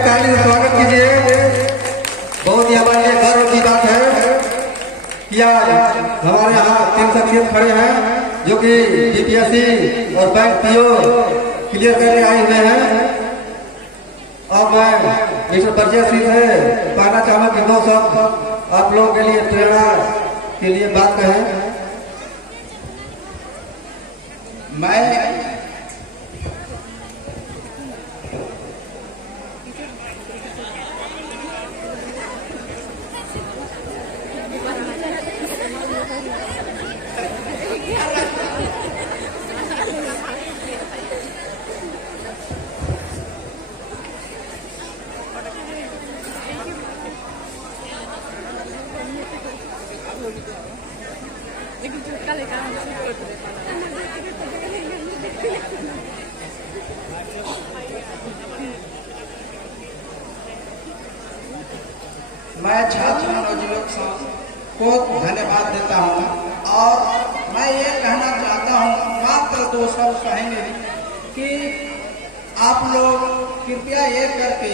ताली से स्वागत कीजिए। बहुत ही हमारे लिए गर्व की बात है कि आज हमारे यहाँ 3 शख्सियत खड़े हैं जो कि बीपीएससी और बैंक पीओ क्लियर करने आए हुए हैं। और मैं मिस्टर परजय सिंह से कहना चाहूँगा कि 2 शब्द आप लोगों के लिए प्रेरणा के लिए बात कहें। मैं छात्र मनोजीवक को धन्यवाद देता हूँ और मैं ये कहना चाहता हूँ, मात्र 2 शब्द कहेंगे कि आप लोग कृपया ये करके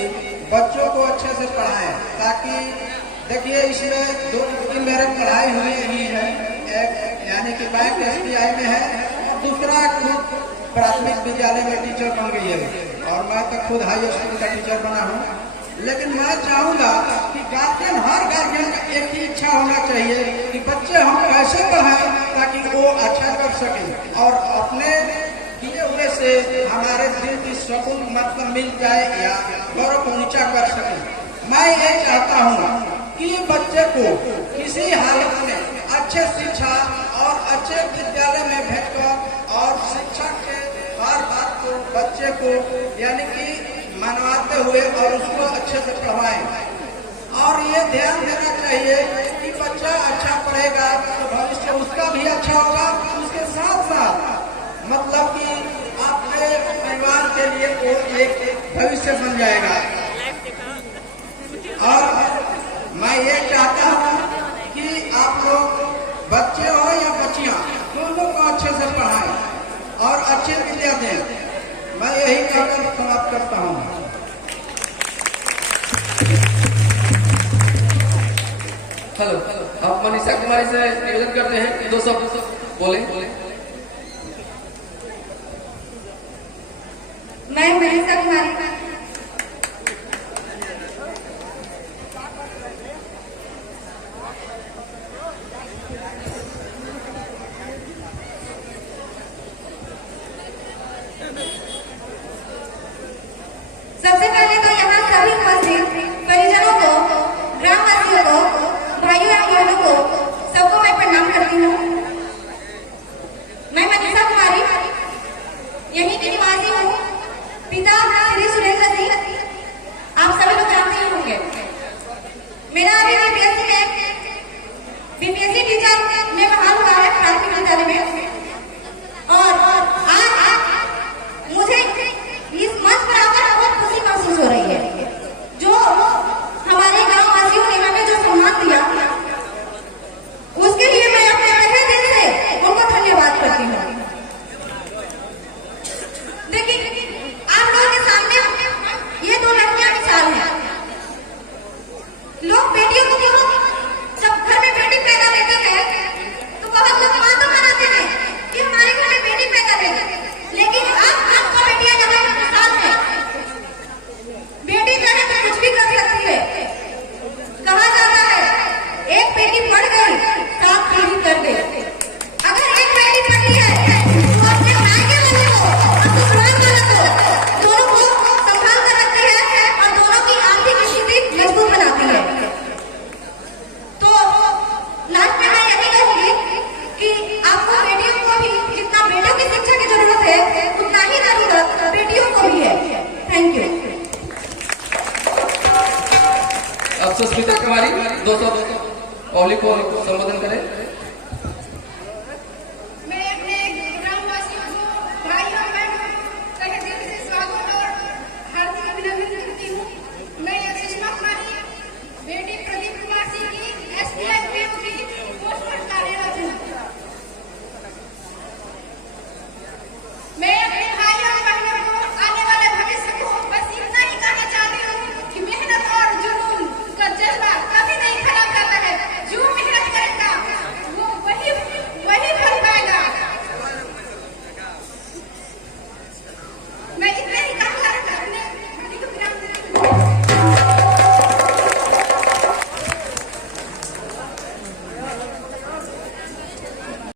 बच्चों को अच्छे से पढ़ाएं, ताकि देखिए इसमें 2 मेरे पढ़ाई हुई ही है, एक यानी कि बैंक SBI में है और दूसरा खुद प्राथमिक विद्यालय में टीचर बन गई है और मैं तो खुद हाई स्कूल का टीचर बना हूँ। लेकिन मैं चाहूँगा कि गार्जियन, हर गार्जियन का एक ही इच्छा होना चाहिए कि बच्चे हम कैसे पढ़ाएं ताकि वो अच्छा कर सकें और अपने किए हुए से हमारे दिल की सुकून मतलब मिल जाए या गौरव को ऊंचा कर सकें। मैं ये चाहता हूँ कि बच्चे को किसी हालत में अच्छे शिक्षा और अच्छे विद्यालय में भेजकर और शिक्षक के हर बात को बच्चे को यानी कि मनवाते हुए और उसको अच्छे से पढ़वाएं। और ये ध्यान देना चाहिए कि बच्चा अच्छा पढ़ेगा तो भविष्य उसका भी अच्छा होगा, उसके साथ साथ मतलब कि आपके परिवार के लिए वो एक भविष्य बन जाएगा। और मैं ये चाहता हूँ कि आप लोग बच्चे हो या बच्चियाँ दोनों को अच्छे से पढ़ाएं और अच्छी विद्या दें। मैं यही कहकर समाप्त करता हूँ। हेलो, आप मनीषा कुमारी से निवेदन करते हैं कि 2 शब्द बोले। मैं मनीषा कुमारी सबसे पहले तो यहाँ सभी उपस्थित परिजनों को, ग्रामवासियों को, भाइयों एवं बहनों को सबको मैं प्रणाम करती हूँ। मैं मनीषा कुमारी यहीं की निवासी हूँ। पिता श्री सुरेंद्र सिंह, आप सभी लोग जानते ही होंगे। मेरा अभी बीपीएससी टीचर में बहाल हुआ है प्राथमिक विद्यालय में। और आज मुझे इस मंच पर आकर बहुत खुशी महसूस हो रही है। जो सुष्मिता कुमारी 200 पब्लिक को संबोधन करें।